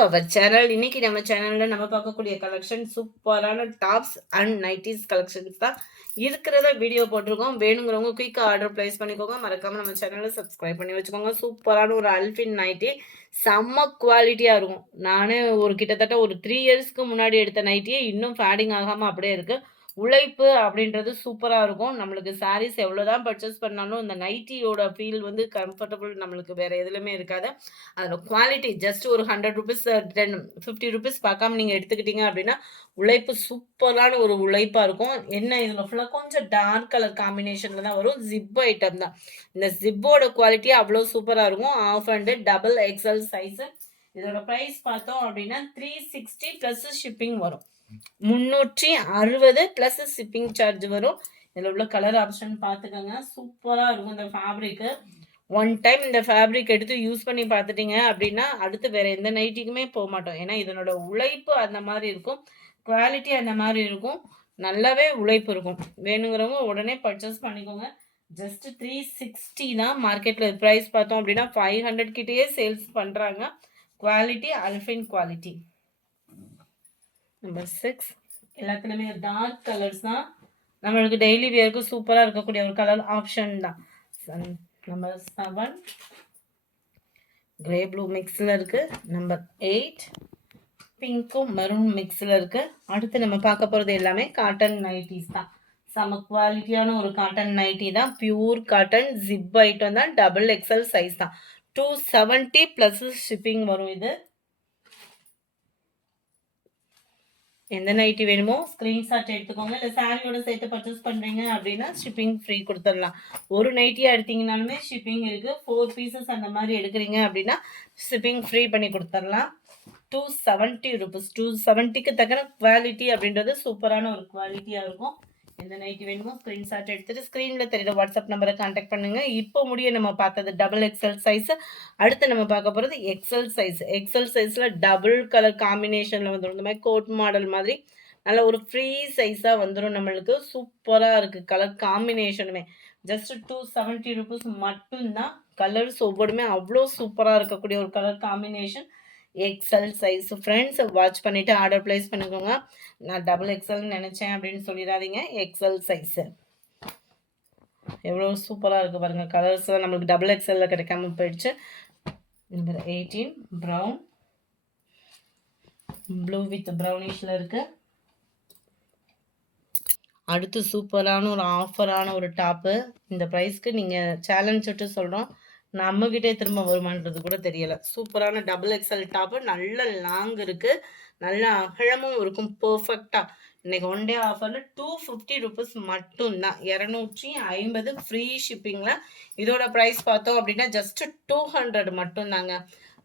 Our channel. இன்னைக்கு நம்ம சேனல்ல நம்ம பார்க்கக்கூடிய கலெக்ஷன் சூப்பரான டாப்ஸ் அண்ட் நைட்டீஸ் கலெக்ஷன்ஸ் தான் இருக்கிறத வீடியோ போட்டிருக்கோம். வேணுங்கிறவங்க குயிக்காக ஆர்டர் பிளேஸ் பண்ணிக்கோங்க. மறக்காம நம்ம சேனலை சப்ஸ்கிரைப் பண்ணி வச்சுக்கோங்க. சூப்பரான ஒரு அல்ஃபின் நைட்டி செம்ம குவாலிட்டியாக இருக்கும். நானே கிட்டத்தட்ட ஒரு 3 இயர்ஸ்க்கு முன்னாடி எடுத்த நைட்டியே இன்னும் ஃபேடிங் ஆகாமல் அப்படியே இருக்கு. உழைப்பு அப்படின்றது சூப்பரா இருக்கும். நம்மளுக்கு சாரீஸ் எவ்வளோதான் பர்ச்சேஸ் பண்ணாலும், இந்த நைட்டியோட ஃபீல் வந்து கம்ஃபர்டபுள் நம்மளுக்கு வேற எதுலயுமே இருக்காது. அதோட குவாலிட்டி ஜஸ்ட் ஒரு ₹100 10 ₹50 பார்க்காம நீங்க எடுத்துக்கிட்டீங்க அப்படின்னா, உழைப்பு சூப்பரான ஒரு உழைப்பா இருக்கும். என்ன இதுல ஃபுல்லா கொஞ்சம் டார்க் கலர் காம்பினேஷன்ல தான் வரும். ஜிப் ஐட்டம் தான். இந்த ஜிப்போட குவாலிட்டி அவ்வளோ சூப்பரா இருக்கும். Half hand double XL size. இதோட பிரைஸ் பார்த்தோம் அப்படின்னா 360 பிளஸ் ஷிப்பிங் வரும். 360 பிளஸ் ஷிப்பிங் சார்ஜ் வரும். இதில் உள்ள கலர் ஆப்ஷன் பார்த்துக்கோங்க. சூப்பராக இருக்கும் இந்த ஃபேப்ரிக்கு. ஒன் டைம் இந்த ஃபேப்ரிக் எடுத்து யூஸ் பண்ணி பார்த்துட்டீங்க அப்படின்னா அடுத்து வேற எந்த நைட்டிக்குமே போக மாட்டோம். ஏன்னா இதனோட உழைப்பு அந்த மாதிரி இருக்கும். குவாலிட்டி அந்த மாதிரி இருக்கும். நல்லாவே உழைப்பு இருக்கும். வேணுங்கிறவங்க உடனே பர்ச்சேஸ் பண்ணிக்கோங்க. ஜஸ்ட் 360 தான். மார்க்கெட்டில் ப்ரைஸ் பார்த்தோம் அப்படின்னா 500 கிட்டேயே சேல்ஸ் பண்ணுறாங்க. Quality Alfin quality. நம்பர் 6 எல்லாத்துலேயுமே டார்க் கலர்ஸ் தான். நம்மளுக்கு டெய்லி வியருக்கு சூப்பராக இருக்கக்கூடிய ஒரு கலர் ஆப்ஷன் தான். நம்பர் 7 கிரே ப்ளூ மிக்ஸில் இருக்குது. நம்பர் 8 பிங்க்கும் மெரூன் மிக்ஸில் இருக்குது. அடுத்து நம்ம பார்க்க போகிறது எல்லாமே காட்டன் நைட்டிஸ் தான். செம குவாலிட்டியான ஒரு காட்டன் நைட்டி தான். பியூர் காட்டன் ஜிப் ஐட்டம் தான். டபுள் எக்ஸ்எல் சைஸ் தான். 270 ப்ளஸ் ஷிப்பிங் வரும். இது எந்த நைட்டி வேணுமோ ஸ்க்ரீன்ஷாட் எடுத்துக்கோங்க. இல்லை சாரியோட சேர்த்து பர்ச்சேஸ் பண்ணுறீங்க அப்படின்னா ஷிப்பிங் ஃப்ரீ கொடுத்துடலாம். ஒரு நைட்டியாக எடுத்தீங்கனாலுமே ஷிப்பிங் இருக்குது. 4 பீசஸ் அந்த மாதிரி எடுக்கிறீங்க அப்படின்னா ஷிப்பிங் ஃப்ரீ பண்ணி கொடுத்துடலாம். ₹270. 270க்கு தக்கன குவாலிட்டி அப்படின்றது சூப்பரான ஒரு குவாலிட்டியாக இருக்கும். எந்த நைட்டி வேணுமோ ஸ்க்ரீன்ஷாட் எடுத்துகிட்டு ஸ்க்ரீனில் தெரியுற வாட்ஸ்அப் நம்பரை கான்டாக்ட் பண்ணுங்கள். இப்போ முடிய நம்ம பார்த்தது டபுள் எக்ஸ்எல் சைஸ். அடுத்து நம்ம பார்க்க போகிறது எக்ஸ்எல் சைஸ். எக்ஸ்எல் சைஸில் டபுள் கலர் காம்பினேஷனில் வந்துடும். இந்த மாதிரி கோட் மாடல் மாதிரி நல்ல ஒரு ஃப்ரீ சைஸாக வந்துடும். நம்மளுக்கு சூப்பராக இருக்குது கலர் காம்பினேஷனுமே. ஜஸ்ட் ₹270 மட்டும்தான். கலர்ஸ் ஒவ்வொருமே அவ்வளோ சூப்பராக இருக்கக்கூடிய ஒரு colour combination. XL size. Friends watch பண்ணிவிட்டு ஆர்டர் ப்ளேஸ் பண்ணிக்கோங்க. நான் டபுள் எக்ஸ்எல்னு நினச்சேன் அப்படின்னு சொல்லிடாதீங்க. எக்ஸ்எல் சைஸு எவ்வளோ சூப்பராக இருக்குது பாருங்கள். கலர்ஸ் நம்மளுக்கு டபுள் எக்ஸ்எல்ல கிடைக்காம போயிடுச்சு. நம்பர் 18 ப்ரௌன் ப்ளூ வித் ப்ரௌனிஷில் இருக்குது. அடுத்து சூப்பரான ஒரு ஆஃபரான ஒரு டாப்பு. இந்த ப்ரைஸ்க்கு நீங்கள் சேலஞ்ச் விட்டு சொல்கிறோம். நம்மக்கிட்டே திரும்ப வருமானது கூட தெரியலை. சூப்பரான டபுள் எக்ஸ்எல் டாப்பு. நல்ல லாங் இருக்குது. நல்ல அகலமும் இருக்கும் பர்ஃபெக்டாக. இன்றைக்கி ஒன் டே ஆஃபரில் ₹250 மட்டும்தான். 250 ஃப்ரீ ஷிப்பிங்கில். இதோட ப்ரைஸ் பார்த்தோம் அப்படின்னா ஜஸ்ட்டு 200 மட்டும்தாங்க.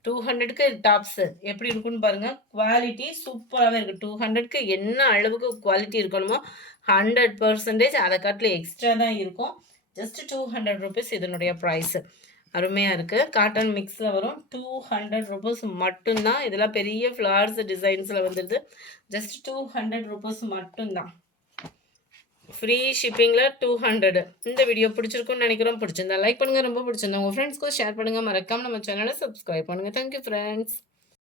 200க்கு டாப்ஸு எப்படி இருக்குன்னு பாருங்கள். குவாலிட்டி சூப்பராகவே இருக்குது. 200க்கு என்ன அளவுக்கு குவாலிட்டி இருக்கணுமோ 100% அதை காட்டில் எக்ஸ்ட்ரா தான் இருக்கும். ஜஸ்ட் ₹200 இதனுடைய ப்ரைஸு. அருமையாக இருக்குது. காட்டன் மிக்ஸில் வரும். ₹200 மட்டும்தான். இதெல்லாம் பெரிய ஃப்ளவர்ஸ் டிசைன்ஸில் வந்துடுது. ஜஸ்ட் ₹200 மட்டும்தான். ஃப்ரீ ஷிப்பிங்கில் 200. இந்த வீடியோ பிடிச்சிருக்குன்னு நினைக்கிறோம். பிடிச்சிருந்தா லைக் பண்ணுங்கள். ரொம்ப பிடிச்சிருந்தா உங்கள் ஃப்ரெண்ட்ஸ்க்கும் ஷேர் பண்ணுங்கள். மறக்காமல் நம்ம சேனலை சப்ஸ்கிரைப் பண்ணுங்கள். Thank you friends.